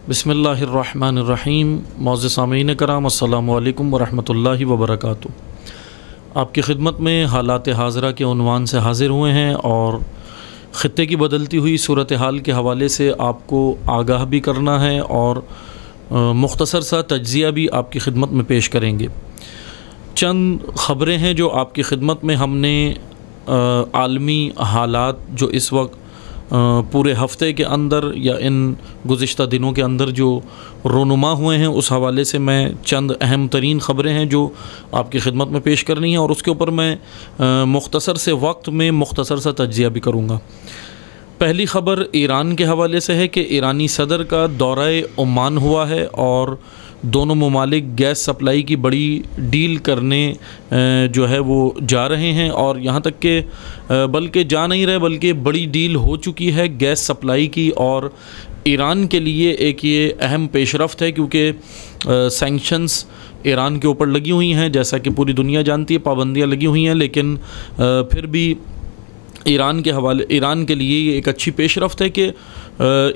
बिस्मिल्लाहिर्रहमानिर्रहीम। मौज़ूद सामीन कराम, अस्सलामु अलैकुम वरहमतुल्लाहि वबरकातुहू। आपकी खिदमत में हालात हाज़िरा के उन्वान से हाज़िर हुए हैं और ख़ित्ते की बदलती हुई सूरत हाल के हवाले से आपको आगाह भी करना है और मुख्तसर सा तज्ज़िया भी आपकी खिदमत में पेश करेंगे। चंद ख़बरें हैं जो आपकी खिदमत में हमने आलमी हालात जो इस वक्त पूरे हफ़्ते के अंदर या इन गुज़िश्ता दिनों के अंदर जो रोनुमा हुए हैं उस हवाले से मैं चंद अहम तरीन ख़बरें हैं जो आपकी खिदमत में पेश करनी है और उसके ऊपर मैं मुख्तसर से वक्त में मुख्तसर सा तज्ज़िया भी करूँगा। पहली ख़बर ईरान के हवाले से है कि ईरानी सदर का दौरा ओमान हुआ है और दोनों ममालिक गैस सप्लाई की बड़ी डील करने जो है वो जा रहे हैं और यहाँ तक कि बल्कि जा नहीं रहे बल्कि बड़ी डील हो चुकी है गैस सप्लाई की। और ईरान के लिए एक ये अहम पेशरफ्त है क्योंकि सैंक्शंस ईरान के ऊपर लगी हुई हैं, जैसा कि पूरी दुनिया जानती है, पाबंदियाँ लगी हुई हैं, लेकिन फिर भी ईरान के लिए ये एक अच्छी पेशरफ्त है कि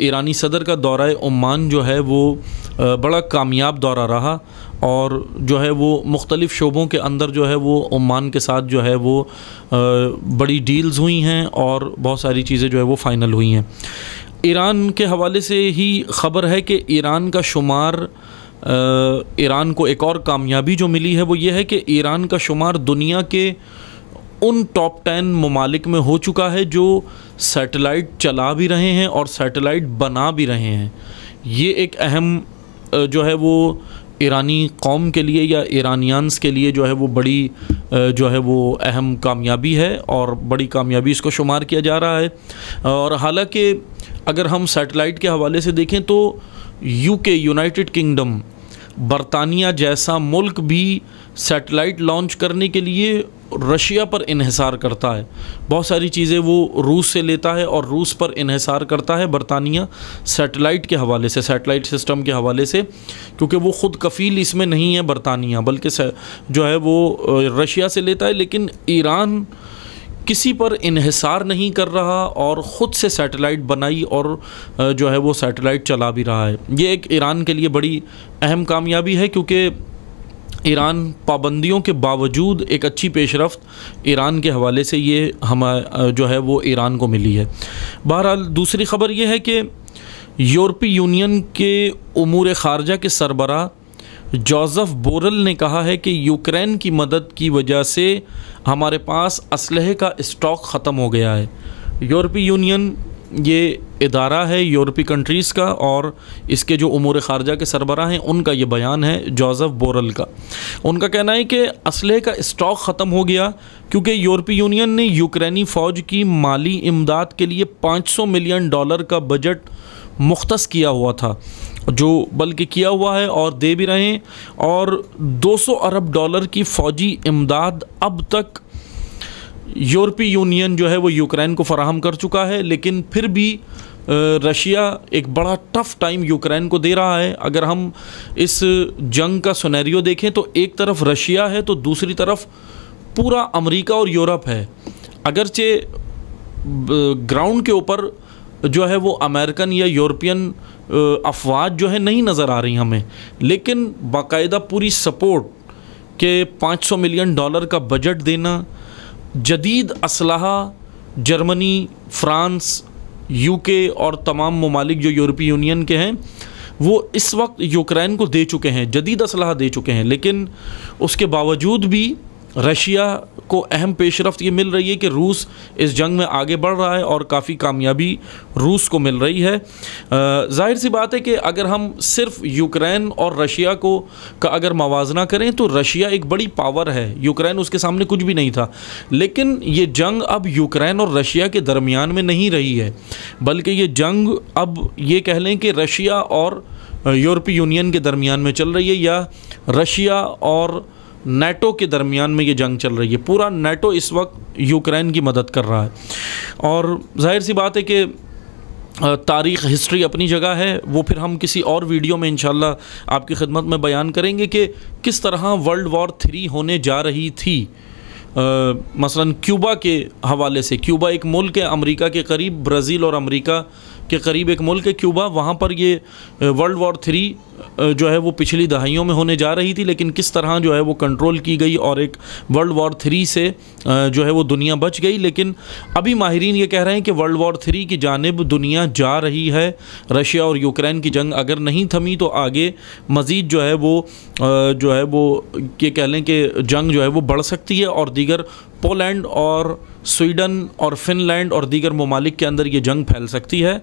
ईरानी सदर का दौरा ओमान जो है वो बड़ा कामयाब दौरा रहा और जो है वो मुख्तलिफ़ शोबों के अंदर जो है वो ओमान के साथ जो है वो बड़ी डील्स हुई हैं और बहुत सारी चीज़ें जो है वो फ़ाइनल हुई हैं। ईरान के हवाले से ही ख़बर है कि ईरान का शुमार ईरान को एक और कामयाबी जो मिली है वो ये है कि ईरान का शुमार दुनिया के उन टॉप 10 ममालिक में हो चुका है जो सैटेलाइट चला भी रहे हैं और सैटेलाइट बना भी रहे हैं। ये एक अहम जो है वो ईरानी कौम के लिए या ईरानियंस के लिए जो है वो बड़ी जो है वो अहम कामयाबी है और बड़ी कामयाबी इसको शुमार किया जा रहा है। और हालांकि अगर हम सैटेलाइट के हवाले से देखें तो यूके यूनाइटेड किंगडम बरतानिया जैसा मुल्क भी सैटेलाइट लॉन्च करने के लिए रशिया पर इन्हिसार करता है। बहुत सारी चीज़ें वो रूस से लेता है और रूस पर इन्हिसार करता है बरतानिया सैटेलाइट के हवाले से, सैटेलाइट सिस्टम के हवाले से, क्योंकि वो ख़ुद कफ़ील इसमें नहीं है बरतानिया, बल्कि जो है वो रशिया से लेता है। लेकिन ईरान किसी पर इन्हिसार नहीं कर रहा और ख़ुद से सैटेलाइट बनाई और जो है वो सैटेलाइट चला भी रहा है। ये एक ईरान के लिए बड़ी अहम कामयाबी है क्योंकि ईरान पाबंदियों के बावजूद एक अच्छी पेशरफ्त ईरान के हवाले से ये जो है वो ईरान को मिली है। बहरहाल दूसरी ख़बर ये है कि यूरोपीय यूनियन के उमूर ख़ारजा के सरबराह जोसेफ बोरेल ने कहा है कि यूक्रेन की मदद की वजह से हमारे पास असलहे का स्टॉक ख़त्म हो गया है। यूरोपीय यूनियन ये इदारा है यूरोपीय कंट्रीज़ का और इसके जो उमूर ख़ारजा के सरबराह हैं उनका ये बयान है जोसेफ बोरेल का। उनका कहना है कि असलहे का स्टॉक ख़त्म हो गया क्योंकि यूरोपीय यूनियन ने यूक्रेनी फ़ौज की माली इमदाद के लिए $500 मिलियन का बजट मुख्तस किया हुआ था, जो बल्कि किया हुआ है और दे भी रहे हैं, और $200 अरब की फ़ौजी इमदाद अब तक यूरोपीय यूनियन जो है वो यूक्रेन को फ़राहम कर चुका है। लेकिन फिर भी रशिया एक बड़ा टफ़ टाइम यूक्रेन को दे रहा है। अगर हम इस जंग का सिनेरियो देखें तो एक तरफ रशिया है तो दूसरी तरफ पूरा अमेरिका और यूरोप है। अगरचे ग्राउंड के ऊपर जो है वो अमेरिकन या यूरोपियन अफवाज जो है नहीं नज़र आ रही हमें, लेकिन बाकायदा पूरी सपोर्ट के $500 मिलियन का बजट देना, जदीद असलहा जर्मनी, फ़्रांस, यूके और तमाम ममालिक जो यूरोपीय यूनियन के हैं वो इस वक्त यूक्रेन को दे चुके हैं, जदीद असलहा दे चुके हैं। लेकिन उसके बावजूद भी रशिया को अहम पेशरफ्त ये मिल रही है कि रूस इस जंग में आगे बढ़ रहा है और काफ़ी कामयाबी रूस को मिल रही है। ज़ाहिर सी बात है कि अगर हम सिर्फ यूक्रेन और रशिया का अगर मवाजना करें तो रशिया एक बड़ी पावर है, यूक्रेन उसके सामने कुछ भी नहीं था। लेकिन ये जंग अब यूक्रेन और रशिया के दरमियान में नहीं रही है, बल्कि ये जंग अब ये कह लें कि रशिया और यूरोपीय यूनियन के दरमियान में चल रही है या रशिया और नेटो के दरमियान में ये जंग चल रही है। पूरा नेटो इस वक्त यूक्रेन की मदद कर रहा है और जाहिर सी बात है कि तारीख़ हिस्ट्री अपनी जगह है, वो फिर हम किसी और वीडियो में इंशाल्लाह आपकी खिदमत में बयान करेंगे कि किस तरह वर्ल्ड वॉर 3 होने जा रही थी। मसलन क्यूबा के हवाले से, क्यूबा एक मुल्क है अमेरिका के करीब, ब्राज़ील और अमेरिका के करीब एक मुल्क है क्यूबा, वहाँ पर ये वर्ल्ड वॉर 3 जो है वो पिछली दहाइयों में होने जा रही थी, लेकिन किस तरह जो है वो कंट्रोल की गई और एक वर्ल्ड वॉर 3 से जो है वो दुनिया बच गई। लेकिन अभी माहिरीन ये कह रहे हैं कि वर्ल्ड वॉर 3 की जानिब दुनिया जा रही है। रशिया और यूक्रेन की जंग अगर नहीं थमी तो आगे मज़ीद जो है वो ये कह लें कि जंग जो है वो बढ़ सकती है और दीगर पोलैंड और स्वीडन और फिनलैंड और दीगर ममालिक के अंदर ये जंग फैल सकती है।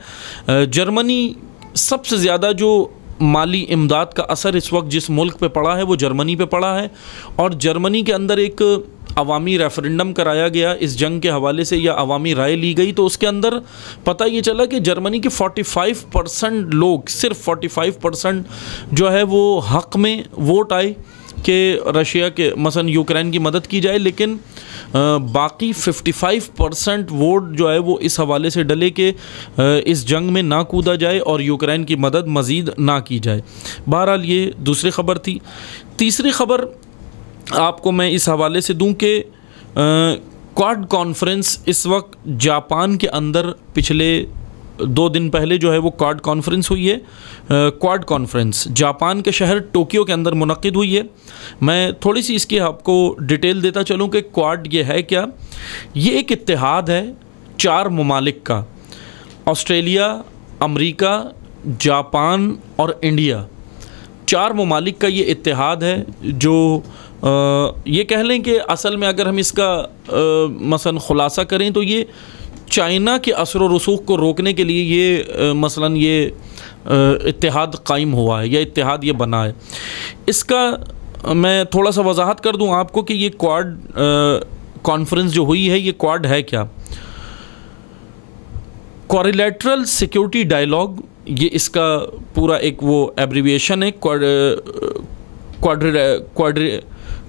जर्मनी सबसे ज़्यादा जो माली इमदाद का असर इस वक्त जिस मुल्क पे पड़ा है वो जर्मनी पे पड़ा है, और जर्मनी के अंदर एक अवामी रेफरेंडम कराया गया इस जंग के हवाले से, या अवामी राय ली गई, तो उसके अंदर पता ये चला कि जर्मनी के 45% लोग, सिर्फ 45% जो है वो हक़ में वोट आए कि रशिया के मसलन यूक्रेन की मदद की जाए, लेकिन बाकी 55% वोट जो है वो इस हवाले से डले कि इस जंग में ना कूदा जाए और यूक्रेन की मदद मज़ीद ना की जाए। बहरहाल ये दूसरी ख़बर थी। तीसरी ख़बर आपको मैं इस हवाले से दूं कि क्वाड कॉन्फ्रेंस इस वक्त जापान के अंदर पिछले 2 दिन पहले जो है वो क्वाड कॉन्फ्रेंस हुई है। क्वाड कॉन्फ्रेंस जापान के शहर टोक्यो के अंदर मुनक्किद हुई है। मैं थोड़ी सी इसकी आपको डिटेल देता चलूँ कि क्वाड ये है क्या। ये एक इत्तेहाद है 4 ममालिक का, ऑस्ट्रेलिया, अमेरिका, जापान और इंडिया, 4 ममालिक का ये इत्तेहाद है जो ये कह लें कि असल में अगर हम इसका मसलन ख़ुलासा करें तो ये चाइना के असर व रसूख को रोकने के लिए ये मसलन ये इत्तेहाद कायम हुआ है या इत्तेहाद ये बना है। इसका मैं थोड़ा सा वजाहत कर दूं आपको कि ये क्वाड कॉन्फ्रेंस जो हुई है ये क्वाड है क्या। क्वाड्रिलैटरल सिक्योरिटी डायलॉग, ये इसका पूरा एक वो एब्रीविएशन है,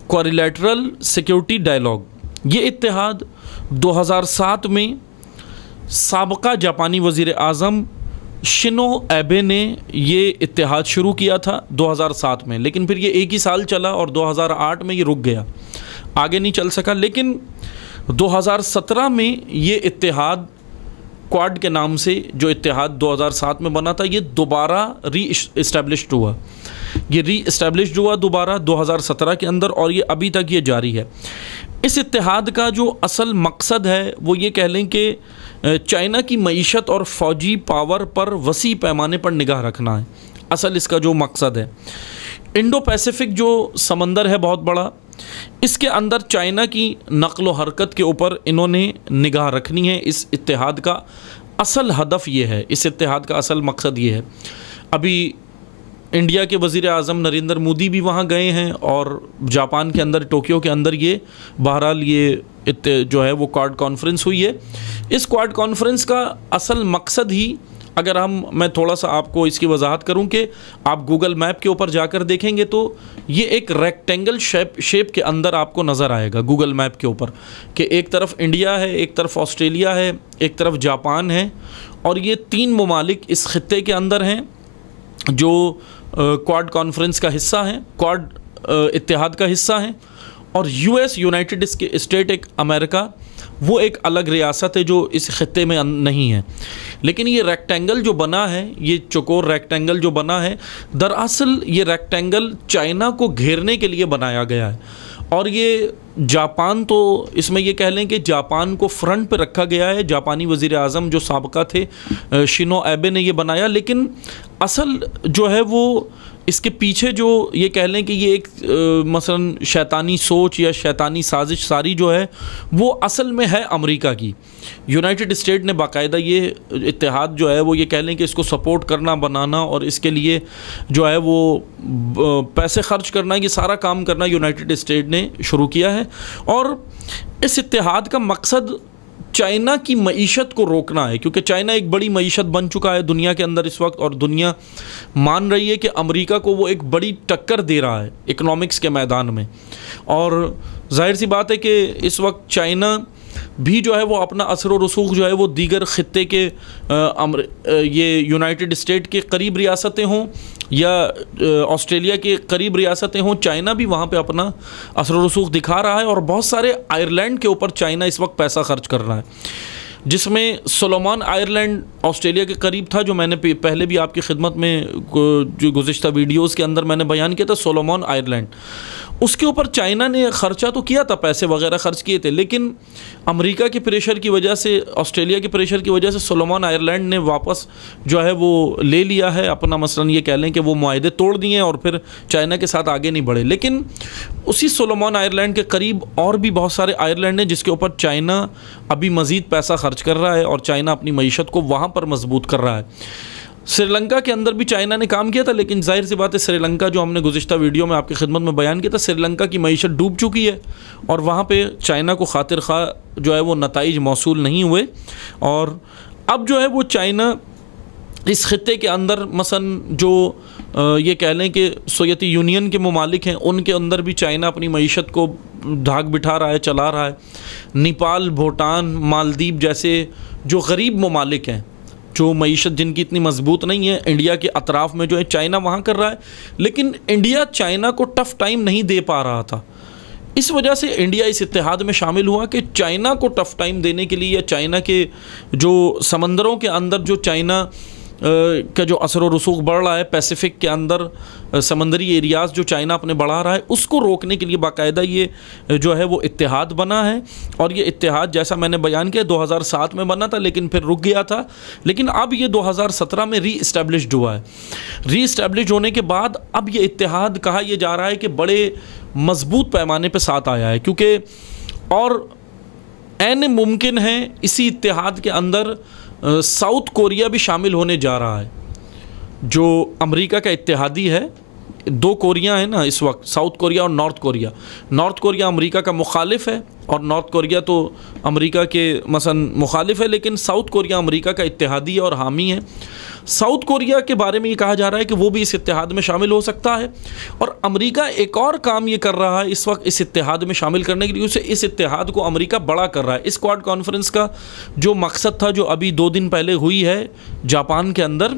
क्वाड्रिलैटरल सिक्योरिटी डायलॉग। ये इत्तेहाद 2007 में साबका जापानी वज़ीर आज़म शिनो एबे ने ये इत्तेहाद शुरू किया था 2007 में, लेकिन फिर ये एक ही साल चला और 2008 में ये रुक गया, आगे नहीं चल सका। लेकिन 2017 में ये इत्तेहाद क्वाड के नाम से जो इत्तेहाद 2007 में बना था ये दोबारा री इस्टेब्लिश्ड हुआ, ये री इस्टेब्लिश्ड हुआ दोबारा 2017 के अंदर, और ये अभी तक ये जारी है। इस इत्तेहाद का जो असल मकसद है वो ये कह लें कि चाइना की मईशत और फ़ौजी पावर पर वसी पैमाने पर निगाह रखना है, असल इसका जो मकसद है। इंडो पैसिफिक जो समंदर है बहुत बड़ा, इसके अंदर चाइना की नक़्ल व हरकत के ऊपर इन्होंने निगाह रखनी है। इस इत्तेहाद का असल हदफ ये है, इस इत्तेहाद का असल मकसद ये है। अभी इंडिया के वज़ीर आज़म नरेंद्र मोदी भी वहाँ गए हैं और जापान के अंदर टोक्यो के अंदर ये बहरहाल ये जो है वो क्वाड कॉन्फ्रेंस हुई है। इस क्वाड कॉन्फ्रेंस का असल मकसद ही अगर मैं थोड़ा सा आपको इसकी वजाहत करूं कि आप गूगल मैप के ऊपर जाकर देखेंगे तो ये एक रेक्टेंगल शेप के अंदर आपको नज़र आएगा गूगल मैप के ऊपर कि एक तरफ इंडिया है, एक तरफ ऑस्ट्रेलिया है, एक तरफ जापान है, और ये 3 ममालिक इस खित्ते के अंदर हैं जो क्वाड कॉन्फ्रेंस का हिस्सा हैं, क्वाड इत्तेहाद का हिस्सा हैं। और यूएस, यूनाइटेड स्टेट एक अमेरिका, वो एक अलग रियासत है जो इस खित्ते में नहीं है। लेकिन ये रेक्टेंगल जो बना है, ये चौकोर रेक्टेंगल जो बना है, दरअसल ये रेक्टेंगल चाइना को घेरने के लिए बनाया गया है। और ये जापान, तो इसमें ये कह लें कि जापान को फ्रंट पे रखा गया है। जापानी वज़ीर आज़म जो साबका थे शिनो एबे ने ये बनाया, लेकिन असल जो है वो इसके पीछे जो ये कह लें कि ये एक मसलन शैतानी सोच या शैतानी साजिश सारी जो है वो असल में है अमेरिका की। यूनाइटेड स्टेट ने बाकायदा ये इत्तेहाद जो है वो ये कह लें कि इसको सपोर्ट करना, बनाना और इसके लिए जो है वो पैसे खर्च करना, ये सारा काम करना यूनाइटेड स्टेट ने शुरू किया है। और इस इत्तेहाद का मकसद चाइना की मईशत को रोकना है, क्योंकि चाइना एक बड़ी मईशत बन चुका है दुनिया के अंदर इस वक्त, और दुनिया मान रही है कि अमेरिका को वो एक बड़ी टक्कर दे रहा है इकोनॉमिक्स के मैदान में। और जाहिर सी बात है कि इस वक्त चाइना भी जो है वो अपना असर व रसूख जो है वो दीगर खित्ते के ये यूनाइटेड स्टेट के करीब रियासतें हों या ऑस्ट्रेलिया के करीब रियासतें हों, चाइना भी वहाँ पे अपना असर व रसूख दिखा रहा है। और बहुत सारे आयरलैंड के ऊपर चाइना इस वक्त पैसा खर्च कर रहा है। जिसमें सोलोमन आइलैंड ऑस्ट्रेलिया के करीब था, जो मैंने पहले भी आपकी खिदमत में जो गुज़िश्ता वीडियोज़ के अंदर मैंने बयान किया था। सोलोमन आइलैंड, उसके ऊपर चाइना ने ख़र्चा तो किया था, पैसे वगैरह ख़र्च किए थे, लेकिन अमेरिका के प्रेशर की वजह से, ऑस्ट्रेलिया के प्रेशर की वजह से सोलोमन आइलैंड ने वापस जो है वो ले लिया है अपना। मसलन ये कह लें कि वो मुआहदे तोड़ दिए और फिर चाइना के साथ आगे नहीं बढ़े। लेकिन उसी सोलोमन आइलैंड के करीब और भी बहुत सारे आइलैंड हैं जिसके ऊपर चाइना अभी मज़ीद पैसा खर्च कर रहा है और चाइना अपनी मईशत को वहाँ पर मजबूत कर रहा है। श्रीलंका के अंदर भी चाइना ने काम किया था, लेकिन जाहिर सी बात है श्रीलंका, जो हमने गुज़िश्ता वीडियो में आपकी खिदमत में बयान किया था, श्रीलंका की मईशत डूब चुकी है और वहाँ पे चाइना को खातिर खा जो है वो नताइज मौसूल नहीं हुए। और अब जो है वो चाइना इस खित्ते के अंदर मसलन जो ये कह लें कि सोवियती यूनियन के ममालिक हैं, उनके अंदर भी चाइना अपनी मईशत को धाक बिठा रहा है, चला रहा है। नेपाल, भूटान, मालदीव जैसे जो गरीब ममालिक हैं, जो मईशत जिनकी इतनी मजबूत नहीं है, इंडिया के अतराफ़ में जो है चाइना वहाँ कर रहा है, लेकिन इंडिया चाइना को टफ़ टाइम नहीं दे पा रहा था। इस वजह से इंडिया इस इत्तेहाद में शामिल हुआ कि चाइना को टफ़ टाइम देने के लिए, या चाइना के जो समंदरों के अंदर जो चाइना का जो असर व रसूख बढ़ रहा है, पैसिफिक के अंदर समंदरी एरियाज़ जो चाइना अपने बढ़ा रहा है, उसको रोकने के लिए बाकायदा ये जो है वो इत्तेहाद बना है। और ये इत्तेहाद, जैसा मैंने बयान किया, 2007 में बना था लेकिन फिर रुक गया था, लेकिन अब ये 2017 में री इस्टेब्लिश्ड हुआ है। री इस्टेब्लिश होने के बाद अब ये इत्तेहाद कहा यह जा रहा है कि बड़े मजबूत पैमाने पर साथ आया है, क्योंकि और ऐन मुमकिन है इसी इत्तेहाद के अंदर साउथ कोरिया भी शामिल होने जा रहा है, जो अमेरिका का इत्तेहादी है। दो कोरिया है ना इस वक्त, साउथ कोरिया और north Korea. North Korea America का मुखालिफ है और नॉर्थ कोरिया तो अमेरिका के मसलन मुखालिफ है, लेकिन साउथ कोरिया अमेरिका का इत्तेहादी और हामी है। साउथ कोरिया के बारे में ये कहा जा रहा है कि वो भी इस इत्तेहाद में शामिल हो सकता है। और अमेरिका एक और काम ये कर रहा है इस वक्त इस इत्तेहाद में शामिल करने के लिए, उसे इस इत्तेहाद को अमेरिका बड़ा कर रहा है। इस क्वाड कॉन्फ्रेंस का जो मकसद था, जो अभी 2 दिन पहले हुई है जापान के अंदर,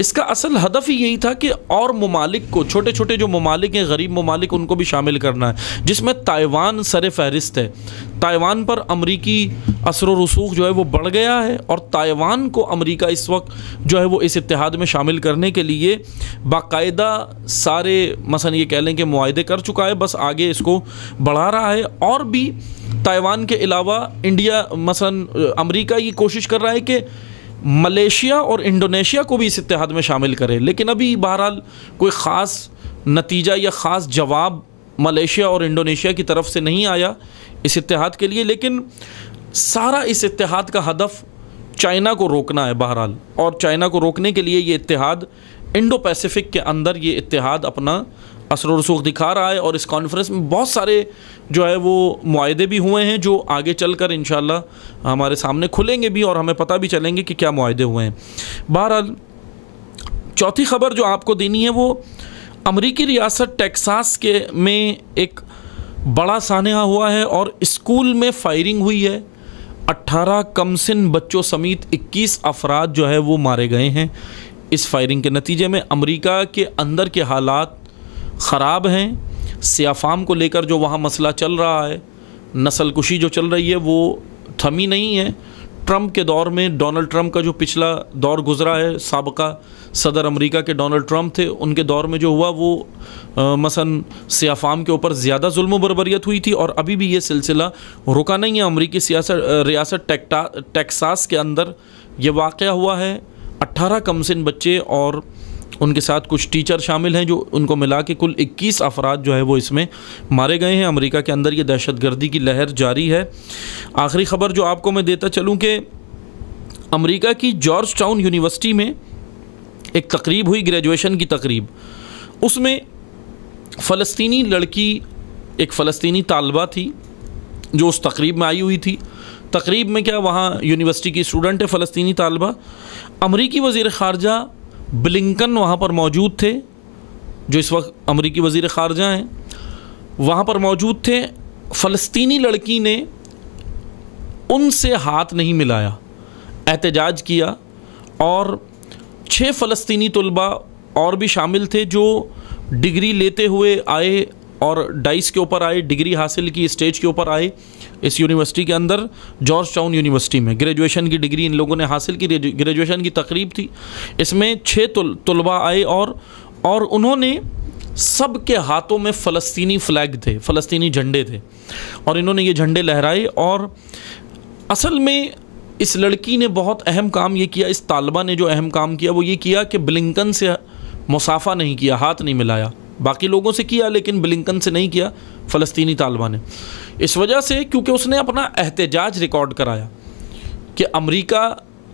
इसका असल हदफ ही यही था कि और ममालिक को, छोटे छोटे जो ममालिक हैं, गरीब ममालिक, उनको भी शामिल करना है, जिसमें ताइवान सर फहरिस्त है। ताइवान पर अमरीकी असर व रसूख जो है वो बढ़ गया है और ताइवान को अमेरिका इस वक्त जो है वो इस इत्तेहाद में शामिल करने के लिए बाकायदा सारे मसलन ये कह लें कि मुआहदे कर चुका है, बस आगे इसको बढ़ा रहा है। और भी ताइवान के अलावा इंडिया, मसलन अमेरिका ये कोशिश कर रहा है कि मलेशिया और इंडोनेशिया को भी इस इत्तेहाद में शामिल करे, लेकिन अभी बहरहाल कोई ख़ास नतीजा या ख़ास जवाब मलेशिया और इंडोनेशिया की तरफ से नहीं आया इस इत्तेहाद के लिए। लेकिन सारा इस इत्तेहाद का हदफ चाइना को रोकना है बहरहाल, और चाइना को रोकने के लिए ये इत्तेहाद इंडो पैसिफिक के अंदर ये इत्तेहाद अपना असर व रसूख दिखा रहा है। और इस कॉन्फ्रेंस में बहुत सारे जो है वो मुआहदे भी हुए हैं, जो आगे चलकर इंशाअल्लाह हमारे सामने खुलेंगे भी और हमें पता भी चलेंगे कि क्या मुआहदे हुए हैं। बहरहाल चौथी खबर जो आपको देनी है वो अमरीकी रियासत टेक्सास के में एक बड़ा सानहा हुआ है और स्कूल में फायरिंग हुई है। 18 कमसिन बच्चों समेत 21 अफराद जो है वो मारे गए हैं इस फायरिंग के नतीजे में। अमेरिका के अंदर के हालात ख़राब हैं। सियाफ़ाम को लेकर जो वहाँ मसला चल रहा है, नस्ल कुशी जो चल रही है, वो थमी नहीं है। ट्रंप के दौर में, डोनाल्ड ट्रंप का जो पिछला दौर गुज़रा है, साबका सदर अमेरिका के डोनाल्ड ट्रंप थे, उनके दौर में जो हुआ वो मसलन सियाफ़ाम के ऊपर ज़्यादा जुल्म बर्बरियत हुई थी और अभी भी ये सिलसिला रुका नहीं है। अमरीकी रियासत टेक्सास के अंदर ये वाक़या हुआ है। 18 कमसिन बच्चे और उनके साथ कुछ टीचर शामिल हैं, जो उनको मिला के कुल 21 अफराद जो है वो इसमें मारे गए हैं। अमेरिका के अंदर ये दहशतगर्दी की लहर जारी है। आखिरी ख़बर जो आपको मैं देता चलूँ कि अमेरिका की जॉर्ज टाउन यूनिवर्सिटी में एक तकरीब हुई, ग्रेजुएशन की तकरीब। उसमें फ़लस्तीनी लड़की, एक फ़लस्तीनी तालबा थी जो उस तकरीब में आई हुई थी। तकरीब में क्या, वहाँ यूनिवर्सिटी की स्टूडेंट है फ़लस्तीनी तालबा। अमरीकी वज़ीर ख़ारजा ब्लिंकन वहाँ पर मौजूद थे, जो इस वक्त अमरीकी वज़ीर ख़ारजा हैं, वहाँ पर मौजूद थे। फ़लस्तीनी लड़की ने उनसे हाथ नहीं मिलाया, एहतजाज किया और 6 फ़लस्तीनी तलबा और भी शामिल थे जो डिग्री लेते हुए आए और डाइस के ऊपर आए, डिग्री हासिल की, स्टेज के ऊपर आए इस यूनिवर्सिटी के अंदर, जॉर्ज टाउन यूनिवर्सिटी में ग्रेजुएशन की डिग्री इन लोगों ने हासिल की। ग्रेजुएशन की तकरीब थी, इसमें 6 तलबा आए और उन्होंने सबके हाथों में फ़लस्तीनी फ्लैग थे, फ़लस्तीनी झंडे थे, और इन्होंने ये झंडे लहराए। और असल में इस लड़की ने बहुत अहम काम ये किया, इस तालिबा ने जो अहम काम किया वो ये किया कि ब्लिंकन से मुसाफा नहीं किया, हाथ नहीं मिलाया। बाकी लोगों से किया लेकिन ब्लिंकन से नहीं किया फ़लस्तीनी तालिबा ने। इस वजह से क्योंकि उसने अपना एहतजाज रिकॉर्ड कराया कि अमेरिका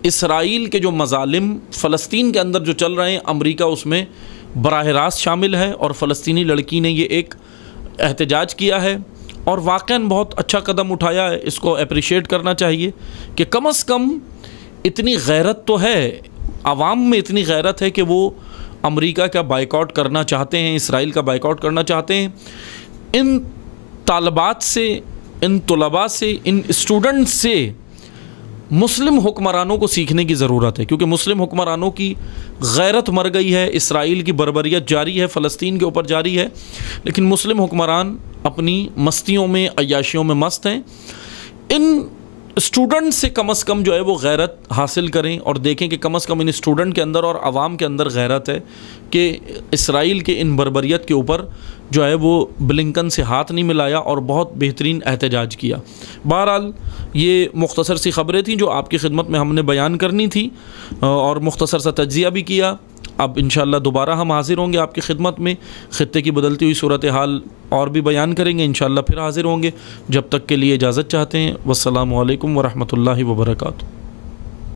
इसराइल के जो मज़ालिम फ़लस्तीन के अंदर जो चल रहे हैं, अमेरिका उसमें बराह रास्त शामिल है, और फ़लस्तीनी लड़की ने ये एक एहतजाज किया है और वाक़ईन बहुत अच्छा कदम उठाया है। इसको अप्रिशिएट करना चाहिए कि कम से कम इतनी गैरत तो है, आवाम में इतनी गैरत है कि वो अमेरिका का बाइकआउट करना चाहते हैं, इसराइल का बाइकआउट करना चाहते हैं। इन तालिबात से, इन तलबा से, इन स्टूडेंट्स से मुस्लिम हुक्मरानों को सीखने की ज़रूरत है, क्योंकि मुस्लिम हुक्मरानों की गैरत मर गई है, इसराइल की बर्बरियत जारी है, फ़लस्तीन के ऊपर जारी है, लेकिन मुस्लिम हुक्मरान अपनी मस्तियों में, अय्याशियों में मस्त हैं। इन स्टूडेंट से कम से कम जो है वो गैरत हासिल करें और देखें कि कम से कम इन स्टूडेंट के अंदर और आवाम के अंदर गैरत है कि इसराइल के इन बर्बरियत के ऊपर जो है वो ब्लिंकन से हाथ नहीं मिलाया और बहुत बेहतरीन एहतजाज किया। बहरहाल ये मुख्तसर सी ख़बरें थी जो आपकी खिदमत में हमने बयान करनी थी और मुख्तसर सा तज्ज़िया भी किया। अब इंशाअल्लाह दोबारा हम हाज़िर होंगे आपकी खिदमत में, ख़ित्ते की बदलती हुई सूरत हाल और भी बयान करेंगे, इंशाअल्लाह फिर हाज़िर होंगे। जब तक के लिए इजाज़त चाहते हैं। वस्सलामु अलैकुम वरहमतुल्लाहि वबरकातुहू।